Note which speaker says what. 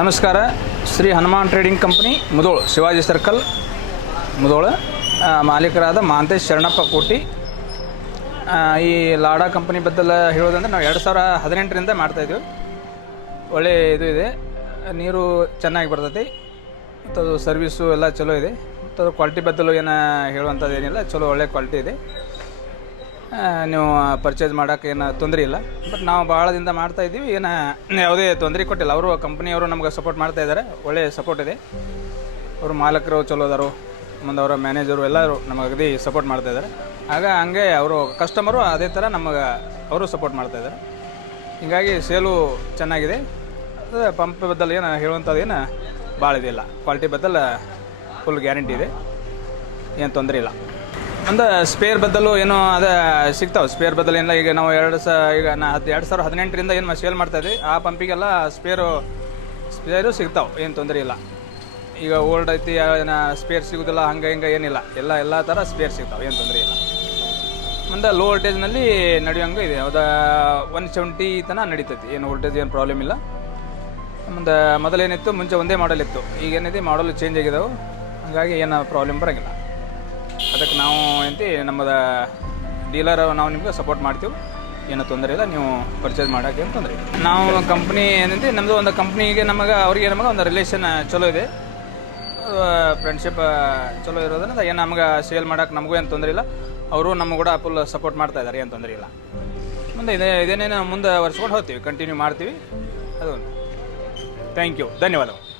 Speaker 1: ನಮಸ್ಕಾರ. Shri Hanuman trading company, Mudhol, Shivaji circle, Mudhol ಮಾಲೀಕರಾದ Mantesh Sharanappa Koti. ಈ ಲಾಡಾ company ಬದ್ದಲ ಹೇಳೋದಂದ್ರೆ ನಾವು ಎರಡು ಸಾವಿರ ಹದಿನೆಂಟರಿಂದ ಮಾಡ್ತಾಯಿದ್ದೀವಿ ಒಳ್ಳೆ ಇದು ಇದೆ. ನೀರು ಚೆನ್ನಾಗಿ ಬರ್ತೈತಿ. ಮತ್ತು ಅದು ಸರ್ವಿಸು ಎಲ್ಲ ಚಲೋ ಇದೆ. ಮತ್ತು ಅದು ಕ್ವಾಲಿಟಿ ಬದಲು ಏನು ಹೇಳುವಂಥದ್ದು ಏನಿಲ್ಲ, ಚಲೋ ಒಳ್ಳೆ ಕ್ವಾಲಿಟಿ ಇದೆ. ನೀವು ಪರ್ಚೇಸ್ ಮಾಡೋಕೆ ಏನು ತೊಂದರೆ ಇಲ್ಲ. ಬಟ್ ನಾವು ಭಾಳದಿಂದ ಮಾಡ್ತಾ ಇದ್ದೀವಿ. ಏನು, ಯಾವುದೇ ತೊಂದರೆ ಕೊಟ್ಟಿಲ್ಲ. ಅವರು ಕಂಪ್ನಿಯವರು ನಮ್ಗೆ ಸಪೋರ್ಟ್ ಮಾಡ್ತಾ ಇದ್ದಾರೆ. ಒಳ್ಳೆಯ ಸಪೋರ್ಟ್ ಇದೆ. ಅವರು ಮಾಲಕರು ಚಲೋ ಅದಾರು ಮುಂದೆ ಅವರ ಮ್ಯಾನೇಜರು ಎಲ್ಲರೂ ನಮಗೆ ಅಗದಿ ಸಪೋರ್ಟ್ ಮಾಡ್ತಾ ಇದ್ದಾರೆ. ಆಗ ಹಂಗೆ ಅವರು ಕಸ್ಟಮರು ಅದೇ ಥರ ನಮಗೆ ಅವರು ಸಪೋರ್ಟ್ ಮಾಡ್ತಾ ಇದ್ದಾರೆ. ಹೀಗಾಗಿ ಸೇಲು ಚೆನ್ನಾಗಿದೆ. ಅದು ಪಂಪ್ ಬದಲು ಏನು ಹೇಳುವಂಥದ್ದು ಏನು ಭಾಳ ಇದಿಲ್ಲ ಕ್ವಾಲಿಟಿ ಬದಲು ಫುಲ್ ಗ್ಯಾರಂಟಿ ಇದೆ. ಏನು ತೊಂದರೆ ಇಲ್ಲ. ಒಂದು ಸ್ಪೇರ್ ಬದಲು ಏನು ಅದ ಸಿಗ್ತಾವೆ. ಸ್ಪೇರ್ ಬದಲು ಏನಿಲ್ಲ, ಈಗ ನಾವು ಎರಡು ಸ, ಈಗ ನಾ ಹತ್ತು ಎರಡು ಸಾವಿರ ಹದಿನೆಂಟರಿಂದ ಏನು ಸೇಲ್ ಮಾಡ್ತಾ ಇದ್ದೀವಿ ಆ ಪಂಪಿಗೆಲ್ಲ ಸ್ಪೇರು ಸ್ಪೇರು ಸಿಗ್ತಾವೆ, ಏನು ತೊಂದರೆ ಇಲ್ಲ. ಈಗ ಓಲ್ಡ್ ಐತಿ ಏನೋ ಸ್ಪೇರ್ ಸಿಗೋದಿಲ್ಲ, ಹಂಗೆ, ಹಿಂಗೆ ಏನಿಲ್ಲ. ಎಲ್ಲ ಎಲ್ಲ ಥರ ಸ್ಪೇರ್ ಸಿಗ್ತಾವೆ, ಏನು ತೊಂದರೆ ಇಲ್ಲ. ಮುಂದೆ ಲೋ ವೋಲ್ಟೇಜ್ನಲ್ಲಿ ನಡೆಯೋಂಗೆ ಇದೆ, ಅದು ಒನ್ ಸೆವೆಂಟಿ ತನಕ ನಡೀತೈತಿ, ಏನು ವೋಲ್ಟೇಜ್ ಏನು ಪ್ರಾಬ್ಲಮ್ ಇಲ್ಲ. ಮುಂದೆ ಮೊದಲೇನಿತ್ತು, ಮುಂಚೆ ಒಂದೇ ಮಾಡಲ್ ಇತ್ತು, ಈಗ ಏನಿದೆ ಮಾಡಲ್ ಚೇಂಜ್ ಆಗಿದಾವೆ, ಹಾಗಾಗಿ ಏನು ಪ್ರಾಬ್ಲಮ್ ಬರೋಂಗಿಲ್ಲ. ಅದಕ್ಕೆ ನಾವು ಎಂತಿ ನಮ್ಮದ ಡೀಲರ್ ನಾವು ನಿಮ್ಗೆ ಸಪೋರ್ಟ್ ಮಾಡ್ತೀವಿ. ಏನೂ ತೊಂದರೆ ಇಲ್ಲ, ನೀವು ಪರ್ಚೇಸ್ ಮಾಡೋಕ್ಕೆ ಏನು ತೊಂದರೆ ನಾವು ಕಂಪ್ನಿ ಏನಂತೆ ನಮ್ಮದು ಒಂದು ಕಂಪ್ನಿಗೆ ನಮಗೆ, ಅವರಿಗೆ ನಮಗೆ ಒಂದು ರಿಲೇಷನ್ ಚಲೋ ಇದೆ. ಫ್ರೆಂಡ್ಶಿಪ್ ಚಲೋ ಇರೋದ್ರಿಂದ ಏನು ನಮ್ಗೆ ಸೇಲ್ ಮಾಡೋಕೆ ನಮಗೂ ಏನು ತೊಂದರೆ ಇಲ್ಲ. ಅವರು ನಮಗೆ ಕೂಡ ಫುಲ್ ಸಪೋರ್ಟ್ ಮಾಡ್ತಾ ಇದ್ದಾರೆ ಏನು ತೊಂದರೆ ಇಲ್ಲ. ಮುಂದೆ ಇದೇ, ಇದೇನೇನು ಮುಂದೆ ವರ್ಷಕೊಂಡು ಹೋಗ್ತೀವಿ ಕಂಟಿನ್ಯೂ ಮಾಡ್ತೀವಿ. ಅದು ಥ್ಯಾಂಕ್ ಯು ಧನ್ಯವಾದಗಳು.